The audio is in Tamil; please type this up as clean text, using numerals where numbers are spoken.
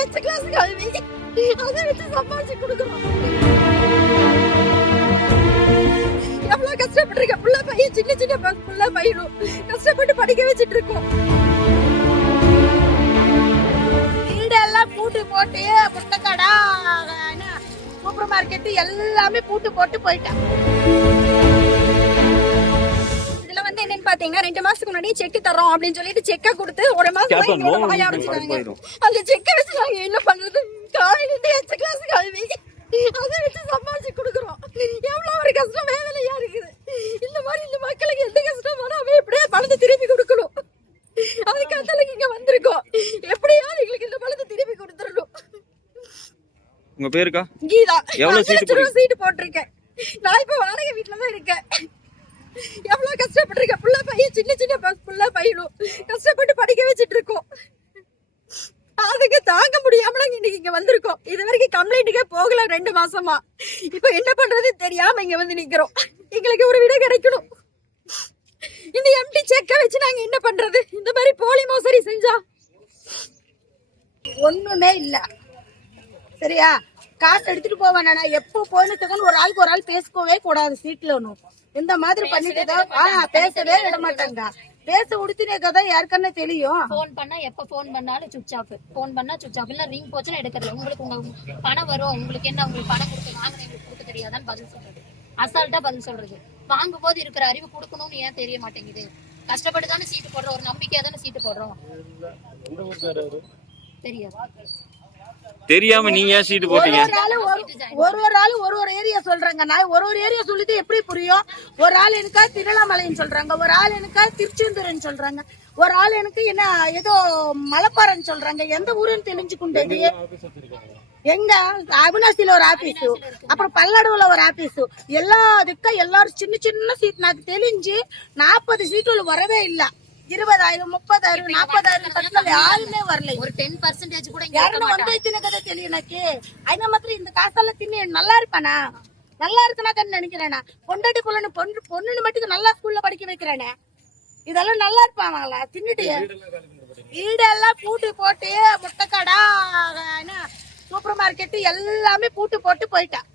8 கிளாஸ் கல்வி அதை வச்சு சம்பாதிச்சு கொடுக்குறோம். எவ்வளவு கஷ்டப்பட்டிருக்க புள்ள பையன், சின்ன சின்ன புள்ள பையனும் கஷ்டப்பட்டு படிக்க வச்சுட்டு இருக்கோம். வீடெல்லாம் பூட்டு போட்டு புத்தக்கடா, சூப்பர் மார்க்கெட் எல்லாமே பூட்டு போட்டு போயிட்டான். இதுல வந்து என்னன்னு பாத்தீங்கன்னா 2 மாசத்துக்கு முன்னாடி செக் தரோம் அப்படின்னு சொல்லிட்டு செக்க கொடுத்து 1 மாசம் வாய ஆரம்பிச்சிட்டாங்க. அந்த செக்க வச்சு நாங்க என்ன பண்றது? காலையில இருந்து 8 கிளாஸ் கல்வி அதை வச்சு சம்பாதிச்சு கொடுக்குறோம். எவ்வளவு ஒரு கஷ்டம் வேதனையா இருக்குது. இந்த மாதிரி இந்த மக்களுக்கு எந்த கஷ்டம் வராம எப்படியா பணத்தை திருப்பி கொடுக்கணும். அதுக்காக இங்க வந்திருக்கோம். எப்படியாவது எங்களுக்கு இந்த பணத்தை திருப்பி கொடுத்துடணும். உங்க பேருக்கா? கீதா. எவ்வளவு சீட்டு போட்டிருக்கேன். நான் இப்ப வாடகை வீட்டுலதான் இருக்கேன். எவ்வளவு கஷ்டப்பட்டிருக்க புள்ள பையன், சின்ன சின்ன புள்ள பையனும் கஷ்டப்பட்டு படிக்க வச்சுட்டு இருக்கோம். அதுக்கு தாங்க முடியாம இன்னைக்கு இங்க வந்திருக்கோம். இது வரைக்கும் கம்ப்ளைண்ட்டுக்கே போகல 2 மாசமா. இப்ப என்ன பண்றது தெரியாம இங்க வந்து நிக்கிறோம். எங்களுக்கு ஒரு விட கிடைக்கணும். இந்த எம்டி செக்க வச்சு நாங்க என்ன பண்றது? இந்த மாதிரி போலி மோசடி செஞ்சா ஒண்ணுமே இல்ல. சரியா? காசு எடுத்துட்டு போவேன். எப்போ போயிட்டு ஒரு ஆளுக்கு ஒரு ஆள் பேசவே கூடாது. சீட்ல ஒண்ணும் இந்த மாதிரி பண்ணிட்டு பேசவே விட மாட்டாங்க. பேச உடுத்தினே கதை யாருக்கன்னு தெரியும். போன் பண்ணா எப்ப போன் பண்ணாலும் சுவிட்ச் ஆஃப். போன் பண்ணா சுவிட்ச் ஆஃப். இல்ல ரிங் போச்சுன்னா எடுக்கிறது. உங்களுக்கு உங்க பணம் வரும், உங்களுக்கு என்ன, உங்களுக்கு பணம் கொடுத்து வாங்கின உங்களுக்கு கொடுக்க தெரியாதான்னு பதில் சொல்றது. அசால்ட்டா பதில் சொல்றது. வாங்கும் போது இருக்கிற அறிவு கொடுக்கணும்னு ஏன் தெரிய மாட்டேங்குது? கஷ்டப்பட்டு தானே சீட்டு போடுறோம், ஒரு நம்பிக்கையா தானே சீட்டு போடுறோம். தெரியாது. தெரியாம நீங்க ஏன் சீட்டு போட்டீங்க? ஒரு ஆளு ஒரு ஏரியா சொல்றாங்க. நான் ஒரு ஏரியா சொல்லிட்டு எப்படி புரியும்? ஒரு ஆள் எனக்கா திருவண்ணாமலைன்னு சொல்றாங்க, ஒரு ஆள் எனக்கா திருச்செந்தூர்னு சொல்றாங்க, ஒரு ஆள் எனக்கு என்ன ஏதோ மலைப்பாறைன்னு சொல்றாங்க. எந்த ஊருன்னு தெரிஞ்சுக்கிட்டது? எங்க அவினாசில ஒரு ஆபீஸ், அப்புறம் பல்லடவுல ஒரு ஆபீஸ், எல்லாத்துக்கும் எல்லாரும் சின்ன சின்ன சீட். எனக்கு தெரிஞ்சு 40 சீட்டுல வரவே இல்ல. 20,000 30,000 40,000 யாருமே வரல. ஒரு 10% கூட யாருன்னு வந்து கதை தெரியும் எனக்கு. அதே மாதிரி இந்த காசெல்லாம் தின்னு நல்லா இருப்பானா? நல்லா இருக்குன்னா தான் நினைக்கிறேனா? பொண்டாட்டி பொண்ணுன்னு மட்டும் நல்லா ஸ்கூல்ல படிக்க வைக்கிறேனே, இதெல்லாம் நல்லா இருப்பாங்களா? தின்னுட்டு வீடெல்லாம் பூட்டு போட்டு முட்டைக்கடா, சூப்பர் மார்க்கெட் எல்லாமே பூட்டு போட்டு போயிட்டான்.